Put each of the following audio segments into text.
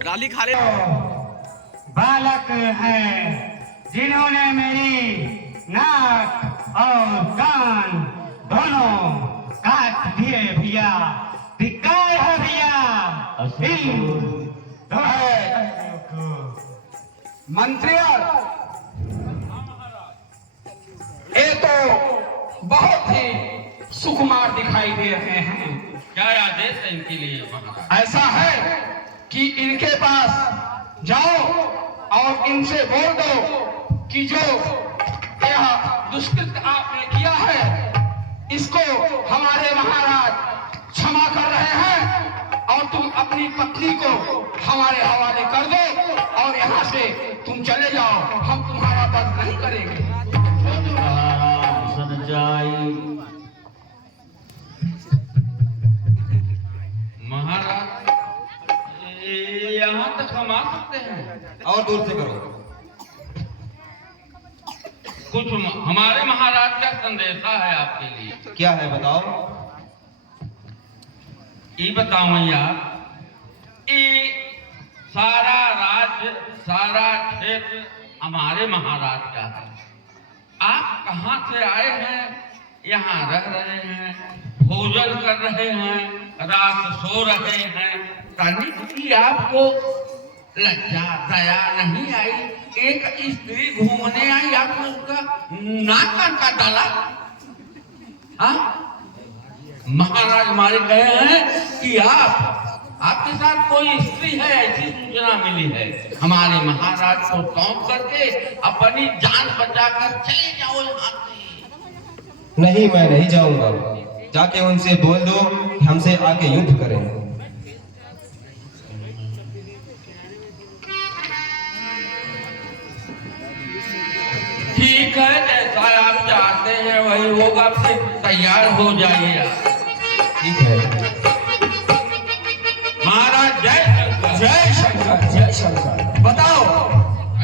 Rally खा ले। बालक हैं जिन्होंने मेरी नाक और कान दोनों काट दिए भैया। धिक्कार है भैया। मंत्री ये तो बहुत ही सुकुमार दिखाई दे रहे हैं। क्या आदेश है इनके लिए? ऐसा है कि इनके पास जाओ और इनसे बोल दो कि जो यह दुष्कृत आपने किया है इसको हमारे महाराज क्षमा कर रहे हैं और तुम अपनी पत्नी को हमारे हवाले कर दो और यहाँ से तुम चले जाओ। हम तुम्हारा वध नहीं करेंगे। महाराज यहाँ तक हम आ सकते हैं? और दूर से करो। कुछ हमारे महाराज का संदेशा है आपके लिए। क्या है बताओ। ये बताओ यार, ये सारा राज्य सारा क्षेत्र हमारे महाराज का है। आप कहाँ से आए हैं? यहाँ रह रहे हैं, भोजन कर रहे हैं, रात सो रहे हैं। तनिक भी आपको लज्जा दया नहीं आई? एक स्त्री घूमने आई, आपने उसका नाक का डाला। हाँ? महाराज हमारे कहे हैं कि आपके साथ कोई स्त्री है, ऐसी सूचना मिली है। हमारे महाराज को सौंप करके अपनी जान बचाकर चले जाओ यहाँ से। नहीं, मैं नहीं जाऊंगा। जाके उनसे बोल दो कि हमसे आके युद्ध करें। ठीक है, जैसा आप चाहते हैं वही होगा। फिर तैयार हो जाइए। ठीक है महाराज। जय शंकर। जय शंकर जय शंकर। बताओ।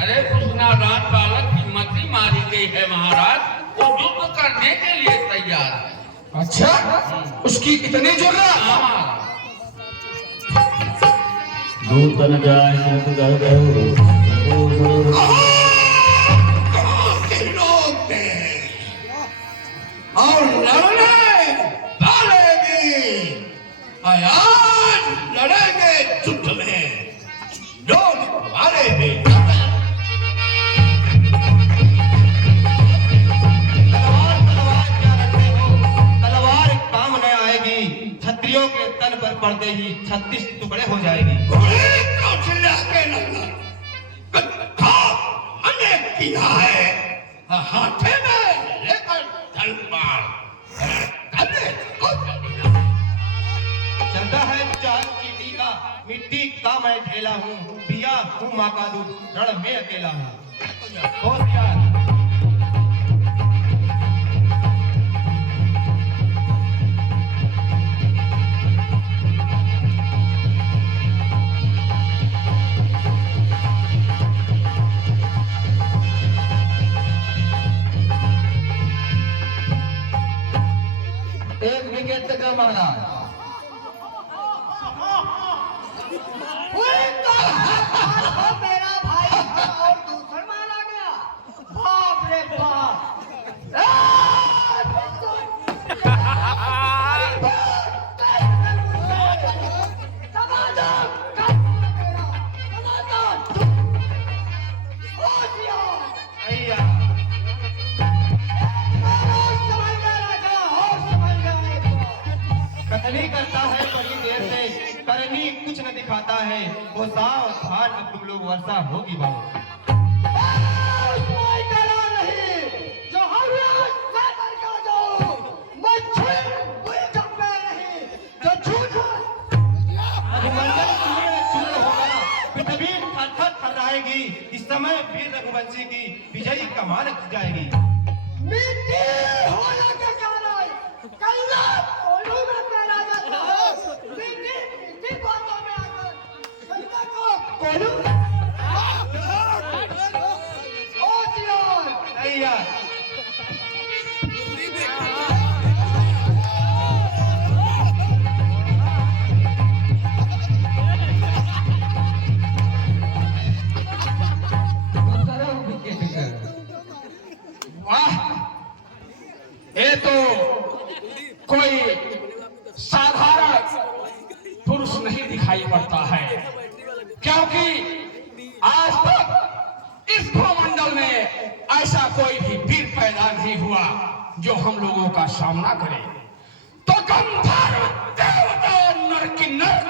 अरे उस नादान बालक की मति मारी गई है महाराज, वो युद्ध करने के लिए तैयार है। अच्छा, उसकी इतनी जरूरत? नूतन जाय और लड़ने लड़ेगी। आज लड़ेंगे युद्ध में, लोग मारे भी। तलवार काम न आएगी। क्षत्रियों के तन पर पड़ते ही 36 टुकड़े हो जाएगी। किया है हाथे में लेकर तलवार। चलता है चाल चीटी का, मिट्टी का मैं ढेला हूँ। पिया हूँ माँ का दूध, रण में अकेला हूँ। होशियार। एक विकेट तक महाराज। मेरा भाई और दूसरा मारा गया। बाप रे बाप। कतली करता है बड़ी देर से, करनी कुछ न दिखाता है। वो सावधान, अब तुम लोग वर्षा होगी बाबू। इस समय वीर रघुवंशी की विजयी कमान जाएगी। मिट्टी होने के कारण कल्ला कोलू में पैदा जाता है। मिट्टी मिट्टी बातों में आकर कल्ला को कोलू नहीं यार। दिखाई पड़ता है, क्योंकि आज तक इस भूमंडल में ऐसा कोई भी वीर पैदा नहीं हुआ जो हम लोगों का सामना करे। तो गंधर्व देवता नर किन्नर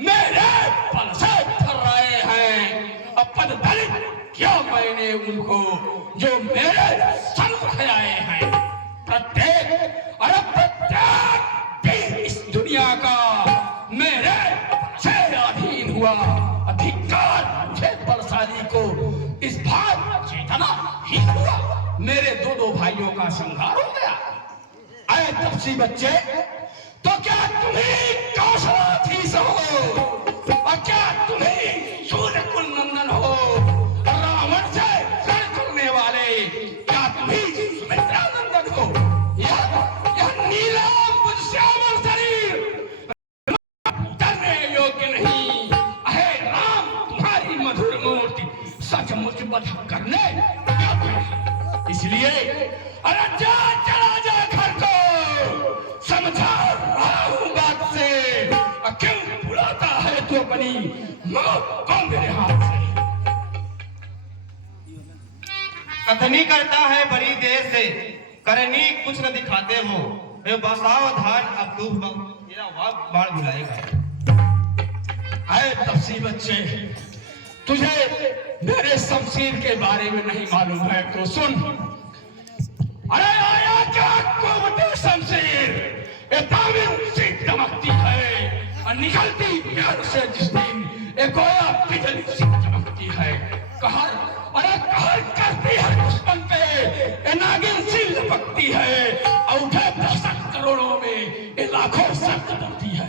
मेरे बल से थर्राए हैं। अब पद दलित क्या मैंने उनको जो मेरे सन्मुख आए हैं। प्रत्येक इस दुनिया का मेरे से अधीन हुआ अधिकार मुझे बलशाली को इस भाग चेतना ही हुआ। मेरे दो भाइयों का संहार हो गया। आए तपसी बच्चे, तो क्या तुम्हें कौशलाधीश हो और क्या तुम्हें सूर्य कुल नंदन हो, रावण से रण करने वाले क्या तुम्हें सुमित्रा नंदन हो। यह नीला अंबुज श्यामल शरीर करने योग्य नहीं। अहे राम, तुम्हारी मधुर मूर्ति सचमुच वध करने योग्य नहीं। इसलिए अरे चला जा घर को, समझा रहा हूं बात से। क्यों बुलाता है तू अपनी मौत को मेरे हाथ से। कथनी करता है बड़ी देर से, करनी कुछ न दिखाते हो। ए बसाओ धान अब तू मेरा वाक बाढ़ बुलाएगा। आए तपसी बच्चे, तुझे मेरे शमशीर के बारे में नहीं मालूम है तो सुन। अरे आया क्या कुवते शमशीर, ये दामिन सी चमकती है और निकलती प्यार से जिस दिन एक गोया बिजली सी चमकती है। कहर करती है दुश्मन पे, ये नागिन सी लपकती है और उठे दशक करोड़ों में ये लाखों से डरती है।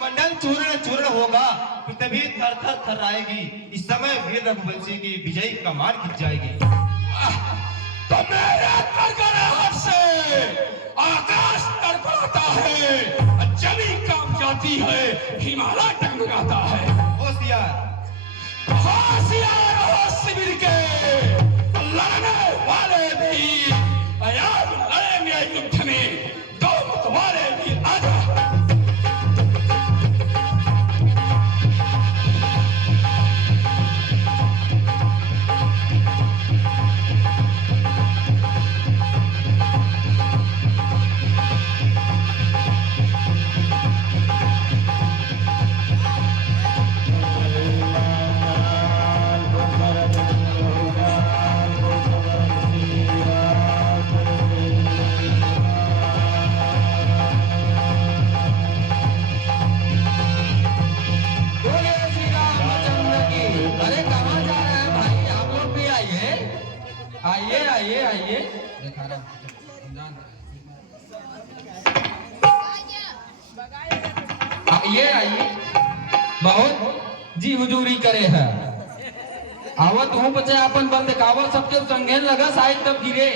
मंडल चूर्ण चूर्ण होगा, पृथ्वी थर थर थर्राएगी। इस समय वीर रघुवंशी की विजयी कमान खिंच जाएगी। तो मेरे तड़कने हाथ से आकाश तड़पड़ाता है, जमीन कांप जाती है, हिमालय डगमगाता है। होशियार होशियार हो शिविर के लड़ने वाले भी, यार लड़ेंगे युद्ध में दो मत वाले भी। आजा आइए बहुत जी हुजूरी करे है। आवत हूँ बच्चे अपन बंद कावल सबके संगे लगा साइड तब गिरे।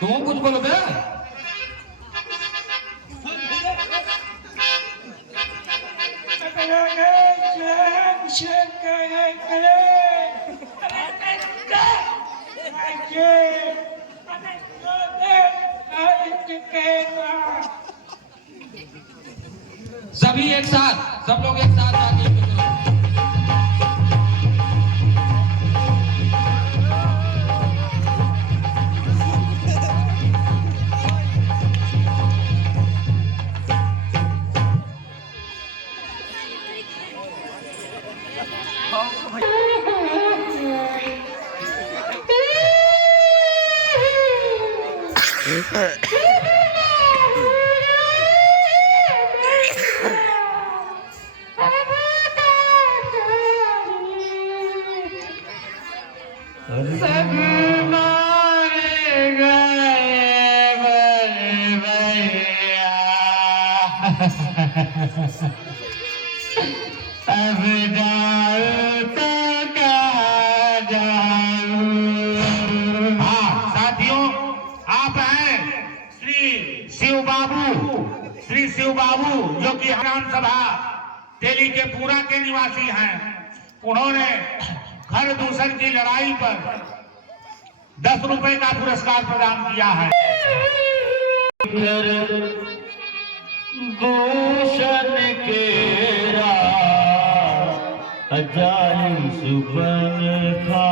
तू कुछ बोलो बे। सभी एक साथ, सब लोग एक साथ आगे श्री शिव बाबू जो कि विधानसभा दिल्ली के पूरा के निवासी हैं। उन्होंने घर दूषण की लड़ाई पर 10 रुपए का पुरस्कार प्रदान किया है। दूषण अजाई सुपन था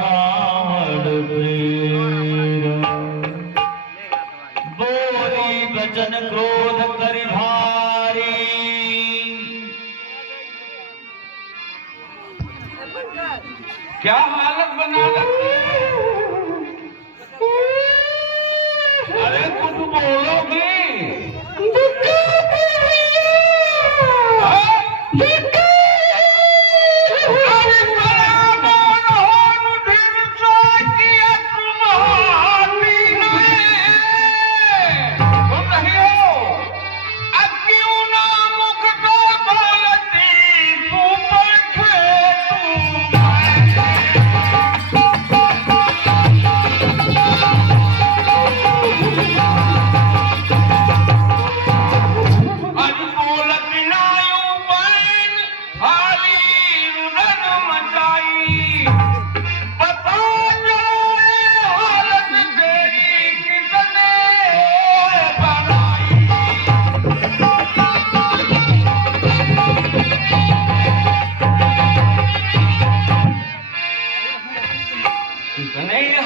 रावण प्रेरा, बोली वचन क्रोध कर भारी, क्या हालत बना रखी है? अरे कुछ बोलोगी?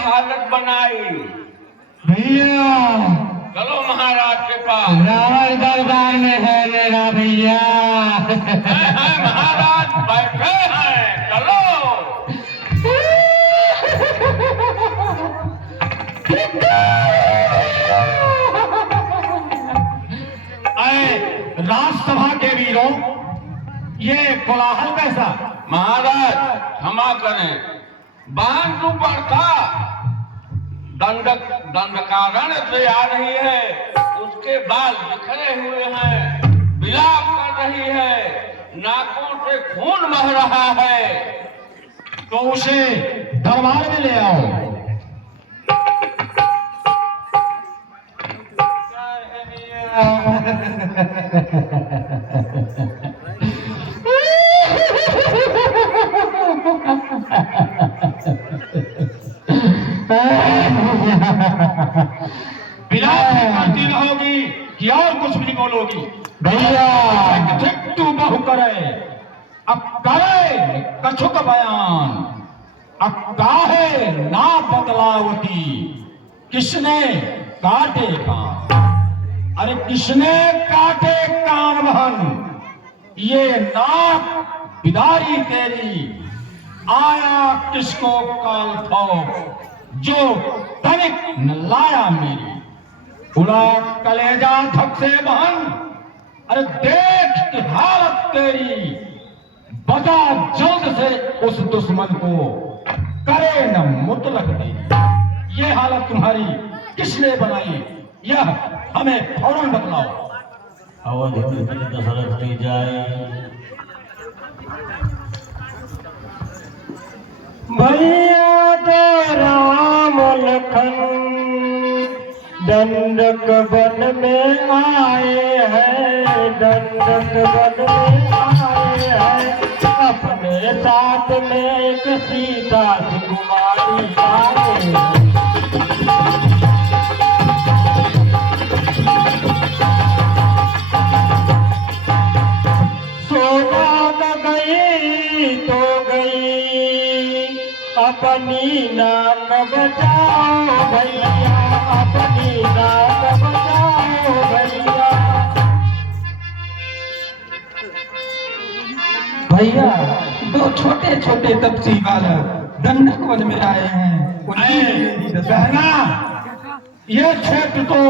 हालत बनाई भैया। चलो महाराज के पास। रावण दरबार में है मेरा भैया। है महाराज बैठे हैं, चलो। राजसभा के वीरों, ये कोलाहल कैसा? महाराज क्षमा करें, बांध ऊपर था, दंडकारण से आ रही है, उसके बाल बिखरे हुए हैं, विलाप कर रही है, नाकों से खून बह रहा है। तो उसे दरबार में ले आओ। करती रहोगी कि और कुछ भी बोलोगी? भैया तू बहु करे, अब करे कछुक बयान, अब काहे ना बदलावती, किसने काटे कान? अरे किसने काटे कान बहन? ये नाक बिदारी तेरी, आया किसको काल खौफ, जो तनिक न लाया मेरी, उड़ा कलेजा थक से बहन। अरे देख की हालत तेरी, बता जल्द से उस दुश्मन को, करे न मुतलक दे। ये हालत तुम्हारी किसने बनाई, यह हमें फौरन बतलाओ। अवधि दशरथ की जाए। भैया तो राम लखन दंडक वन में आए हैं, दंडक वन में आए हैं, अपने साथ में एक सीता कुमारी आए हैं। अपनी नाक बचाओ भैया, अपनी नाक बचाओ भैया। भैया दो छोटे छोटे तपसी वाला दंडक वन में आए हैं। बहना, ये क्षेत्र तो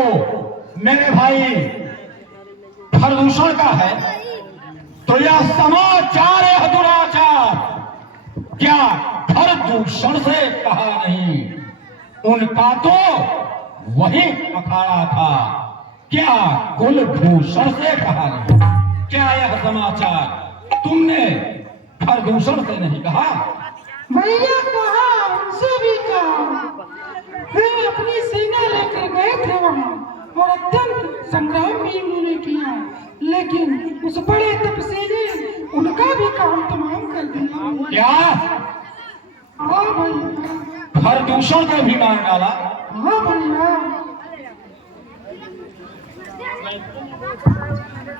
मेरे भाई प्रदूषण का है, तो यह समाचार है दुराचार, क्या प्रदूषण से कहा नहीं? उनका तो वही अखाड़ा था, क्या कुलभूषण से कहा नहीं? क्या यह समाचार तुमने प्रदूषण से नहीं कहा? भैया कहा, उनसे भी कहा, वे अपनी सेना लेकर गए थे वहाँ और अत्यंत संग्राम भी उन्होंने किया, लेकिन उस बड़े तपस्वी ने उनका भी काम तमाम कर दिया। क्या? हाँ भैया। प्रदूषण को भी मार डाला? हाँ भैया।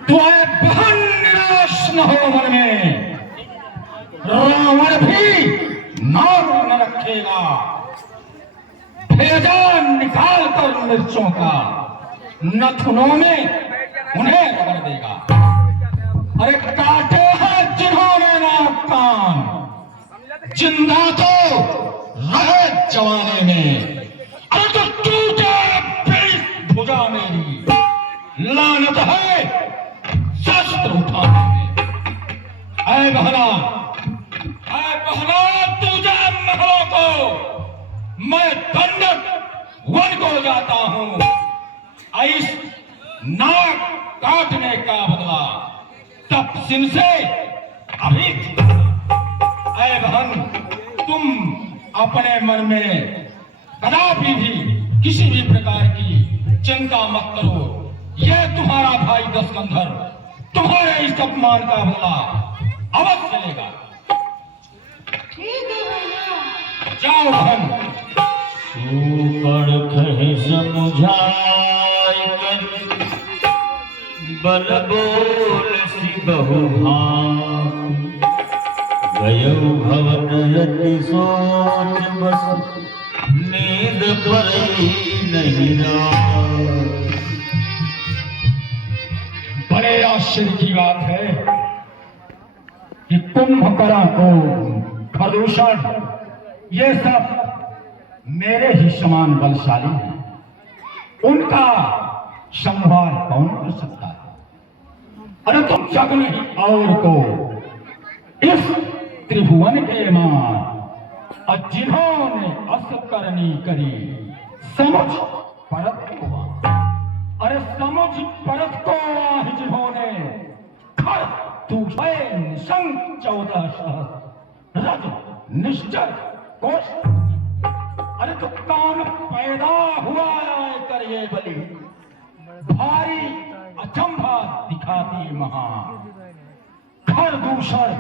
तो बहन निराश न हो मन में, रावण भी नाक न रखेगा। भेजा निकाल कर मिर्चों का नथुनों में उन्हें रगड़ देगा। अरे काटे हैं जिन्होंने नाक कान, जिंदा तो रहे जवाने में। अरे तो टूटे बीच भुजा मेरी, लानत है शस्त्र उठाने में। ऐ बहना तुझे महलों को मैं दंडक वन को जाता हूं। इस नाक काटने का बदला तब सिन से अभी। ऐ बहन, तुम अपने मन में कदापि भी किसी भी प्रकार की चिंता मत करो। ये तुम्हारा भाई दशकंधर तुम्हारे इस अपमान का बदला अवश्य लेगा। ठीक है भैया। जाओ बहन। ऊपर कहीं समुझाई कर बल बोल सी बहु भांति। गयो भवन यति सोच बस नींद परी नहीं रात। बड़े आश्चर्य की बात है कि कुंभकर्ण को प्रदूषण ये सब मेरे ही समान बलशाली हैं। उनका संहार कौन कर सकता है? अरे तुम जग नहीं और को इस त्रिभुवन के मान, और जिन्होंने असकरनी करी समुझ परत को। अरे समुझ परत को आहि जिन्होंने खर तू संग 14 सहस्र रज निश्चर कोश। अरे तो कान पैदा हुआ कर ये बलि, भारी अचंभा दिखाती महा। खर दूषण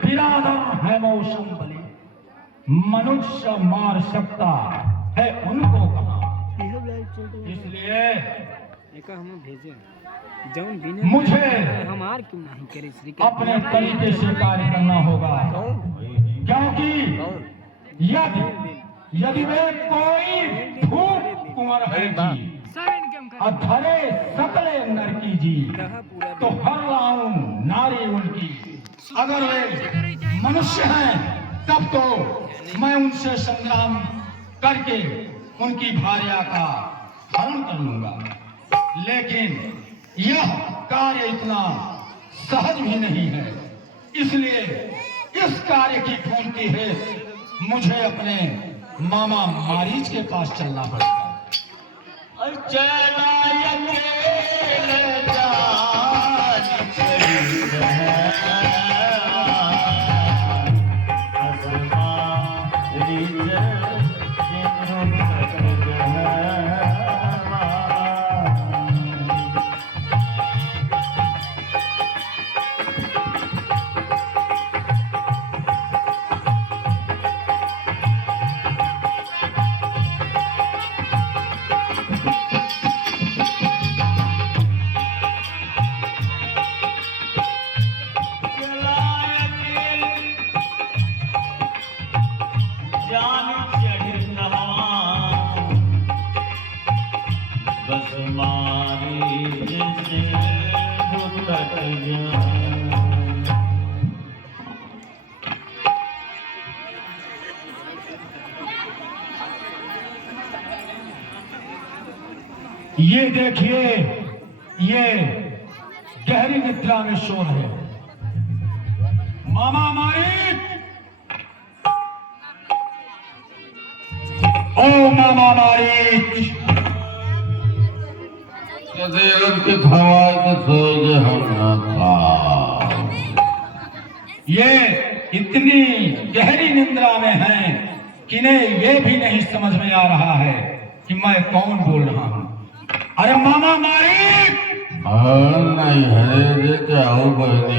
बिरादर है मौसम बलि, मनुष्य मार सकता है उनको कहा। इसलिए मुझे अपने तरीके से कार्य करना होगा, क्योंकि यदि वे कोई भूख कुंवर है जी अधरे सकले नरकी जी, तो हर लाऊं नारी उनकी। अगर वे मनुष्य हैं तब तो मैं उनसे संग्राम करके उनकी भार्या का हरण कर लूंगा। लेकिन यह कार्य इतना सहज भी नहीं है, इसलिए इस कार्य की पूर्ति है मुझे अपने मामा मारीच के पास चलना पड़ता है। ये देखिए, ये गहरी निद्रा में शोर है। मामा मारीच, ओ मामा मारीच, ये इतनी गहरी निद्रा में हैं कि इन्हें ये भी नहीं समझ में आ रहा है कि मैं कौन बोल रहा हूं। अरे मामा मारीच, नहीं है क्या हो बहनी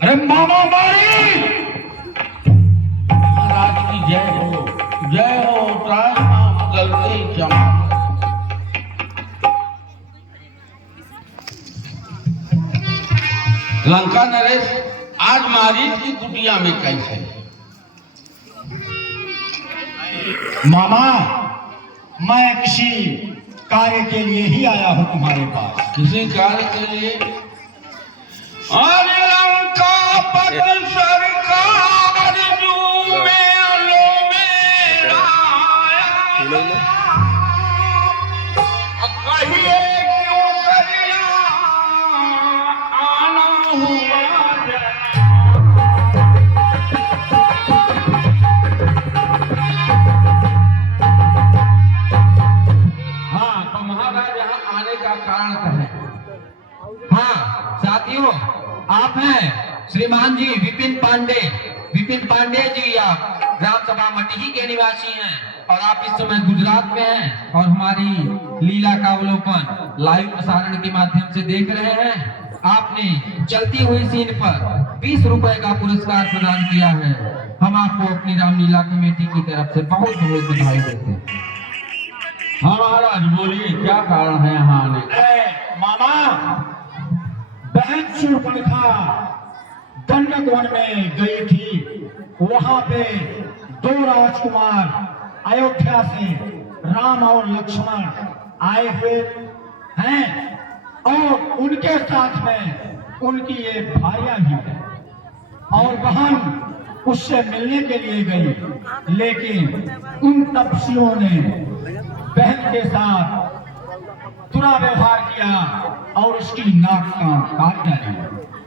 अरे मामा मारीच, महाराज की जय हो, जय हो। गलती क्षमा। लंका नरेश आज मारीच की कुटिया में कैसे? मामा, मैं किसी कार्य के लिए ही आया हूँ तुम्हारे पास। किसी कार्य के लिए? अरे लंका पत सरकार जू में लो मेरा कहिए क्यों करिया आना हुआ जाए। हाँ, तो महाराज यहाँ आने का कारण कहें। हाँ साथियों, आप हैं श्रीमान जी विपिन पांडे जी, आप ग्राम सभा मटिही के निवासी हैं और आप इस समय गुजरात में हैं और हमारी लीला का अवलोकन लाइव प्रसारण के माध्यम से देख रहे हैं। आपने चलती हुई सीन पर 20 रुपए का पुरस्कार प्रदान किया है। हम आपको अपनी रामलीला कमेटी की तरफ से बहुत बहुत बधाई देते हैं। हाँ महाराज बोलिए, क्या कारण है यहाँ आने का? मामा, बहन शूर्पणखा दंडक वन में गई थी। वहां पे 2 राजकुमार अयोध्या से राम और लक्ष्मण आए हुए हैं और उनके साथ में उनकी एक भार्या भी है और बहन उससे मिलने के लिए गई, लेकिन उन तपस्वियों ने बहन के साथ बुरा व्यवहार किया और उसकी नाक काट डाली।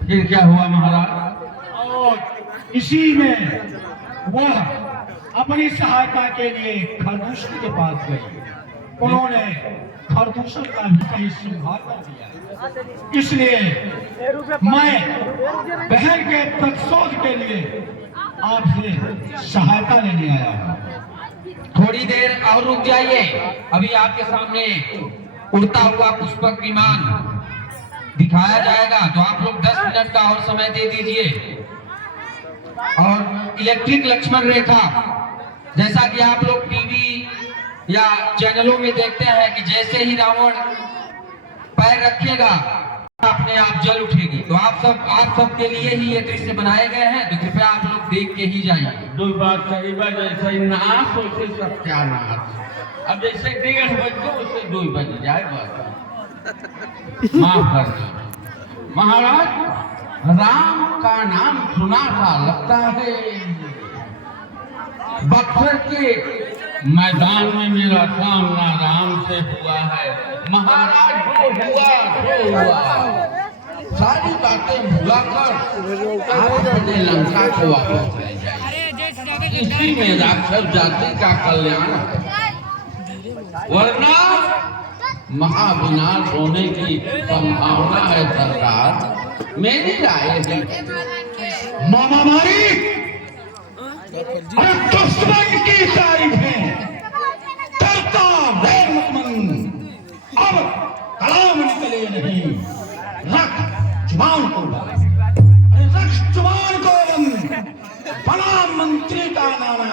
फिर क्या हुआ महाराज? और इसी में वह अपनी सहायता के लिए खरदूषण के पास गई। उन्होंने खरदूषण का भी कहीं संहार कर दिया। इसलिए मैं बहन के प्रतिशोध के लिए आपसे सहायता लेने आया हूँ। थोड़ी देर और रुक जाइए, अभी आपके सामने उड़ता हुआ पुष्पक विमान दिखाया जाएगा, तो आप लोग 10 मिनट का और समय दे दीजिए। और इलेक्ट्रिक लक्ष्मण रेखा, जैसा कि आप लोग टीवी या चैनलों में देखते हैं कि जैसे ही रावण पैर रखेगा अपने आप जल उठेगी, तो आप सब के लिए ही ये दृश्य बनाए गए हैं, तो कृपया आप लोग देख के ही जाइए। दो बात कही बा, जैसे नाश वैसे सत्यानाश। अब जैसे 1:30 बजे उसे 2 बज जाए बस। माफ कर दो महाराज, राम का नाम सुना सा लगता है। बक्सर के मैदान में मेरा सामना राम से हुआ है। महाराज जो हुआ सारी बातें भुलाकर आप अपने लंका को वापस ले जाइए। इसी में राक्षस जाति का कल्याण है, वरना महाविनाश होने की संभावना है। सरकार मेरी राय है। मामा मारी और दुश्मन की तारीफें करता है मुकमन, अब कलाम निकले नहीं। रख जुबान को बंद, रख जुबान को बंद। बना मंत्री का नाना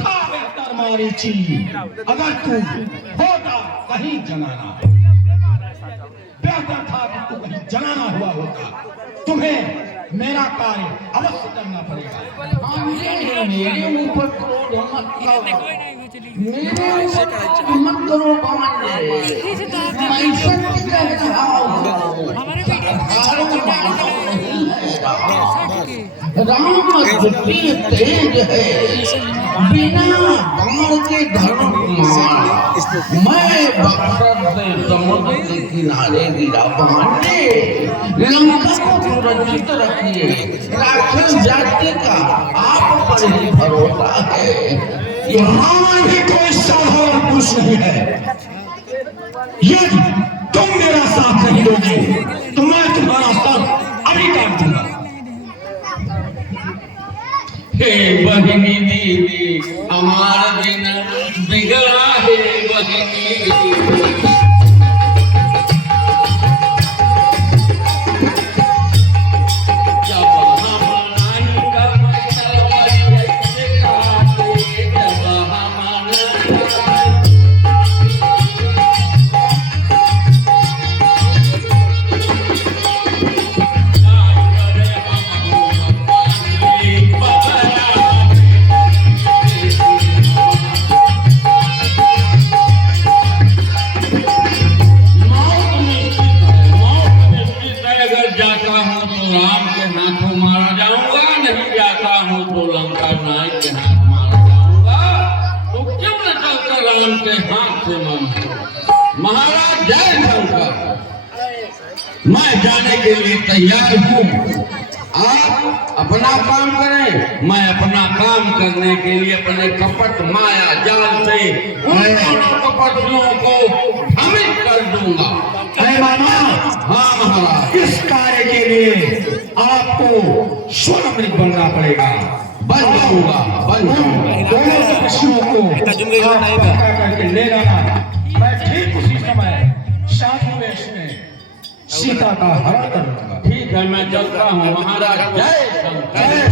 था बेहतर मारीची, अगर तू होता कहीं जनाना। बेहतर था कि तू कहीं जनाना हुआ होता। तुम्हें मेरा कार्य अवश्य करना पड़ेगा। मेरे ऊपर क्रोध मत करो, मेरे ऊपर मत करो पांडे। मैं सत्य कह रहा हूँ, सरकारों को मानना नहीं है। राम अद्वितीय तेज है, बिना बाण के धर्म कुमार। मैं बक्सर से समुद्र के किनारे गिरा पांडे। लंका को सुरक्षित रखिए, राक्षस जाति का आप पर ही भरोसा है। यहाँ भी कोई साधारण पुरुष नहीं है। यदि तुम मेरा साथ नहीं दोगे तो मैं तुम्हारा साथ अभी काट दूंगा। हे बहिनी दीदी, हमार दिन बिगड़ा है बहिनी दीदी। महाराज जय शंकर। मैं जाने के लिए तैयार हूँ। आप अपना काम करें, मैं अपना काम करने के लिए अपने कपट माया जाल से उन दोनों कपटियों को भ्रमित कर दूंगा। अरे मामा, हाँ महाराज, इस कार्य के लिए आपको स्वरमृत बनना पड़ेगा। बन जाऊंगा, बन जाऊंगा। दोनों तपस्वियों को आप पक्का करके ले लाना। मैं ठीक उसी समय साधु वेश में सीता का हरण कर लूंगा। ठीक है, मैं चलता हूँ महाराज। जय शंकर। जय